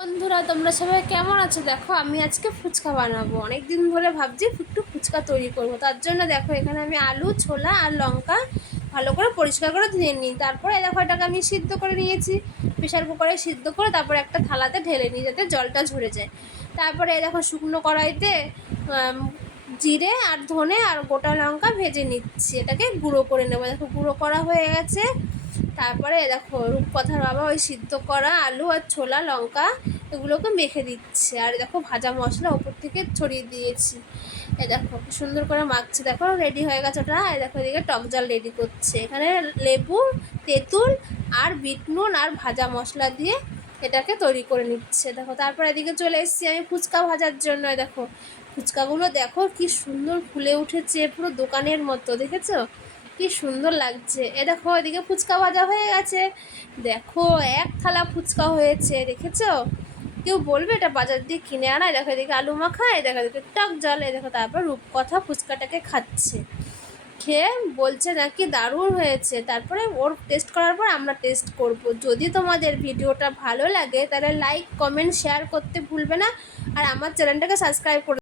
বন্ধুরা, তোমরা সবাই কেমন আছো? দেখো, আমি আজকে ফুচকা বানাবো। অনেক দিন ধরে ভাবছি একটু ফুচকা তৈরি করব। তার জন্য দেখো, এখানে আমি আলু, ছোলা আর লঙ্কা ভালো করে পরিষ্কার করে ধুয়ে নিই। তারপরে দেখো, এটাকে আমি সিদ্ধ করে নিয়েছি। প্রেশার কুকারে সিদ্ধ করে তারপরে একটা থালাতে ঢেলে নিই, যাতে জলটা ঝরে যায়। তারপরে দেখো, শুকনো কড়াইতে জিরে আর ধনে আর গোটা লঙ্কা ভেজে নিচ্ছি। এটাকে গুঁড়ো করে নেবো। দেখো, গুঁড়ো করা হয়ে গেছে। তারপরে দেখো, রূপকথার বাবা ওই সিদ্ধ করা আলু আর ছোলা লঙ্কা এগুলোকে মেখে দিচ্ছে। আর দেখো, ভাজা মশলা ওপর থেকে ছড়িয়ে দিয়েছি। এ দেখো কি সুন্দর করে মাখছে। দেখো, রেডি হয়ে গেছে ওটা। দেখো, এদিকে টক জাল রেডি করছে। এখানে লেবু, তেঁতুল আর বিট নুন আর ভাজা মশলা দিয়ে এটাকে তৈরি করে নিচ্ছে। দেখো, তারপর এদিকে চলে এসেছি আমি ফুচকা ভাজার জন্য। দেখো, ফুচকাগুলো দেখো কি সুন্দর ফুলে উঠেছে, পুরো দোকানের মতো। দেখেছো কি সুন্দর লাগছে? এ দেখো, এদিকে ফুচকা ভাজা হয়ে গেছে। দেখো, এক থালা ফুচকা হয়েছে। দেখেছো? কেউ বলবে এটা বাজার দিয়ে কিনে আনা? দেখো, এদিকে আলু মাখা, দেখো এদিকে টক জল। দেখো, তারপর রূপকথা ফুচকাটাকে খাচ্ছে। খেয়ে বলছে নাকি দারুণ হয়েছে। তারপরে ওর টেস্ট করার পর আমরা টেস্ট করব। যদি তোমাদের ভিডিওটা ভালো লাগে তাহলে লাইক, কমেন্ট, শেয়ার করতে ভুলবে না। আর আমার চ্যানেলটাকে সাবস্ক্রাইব করে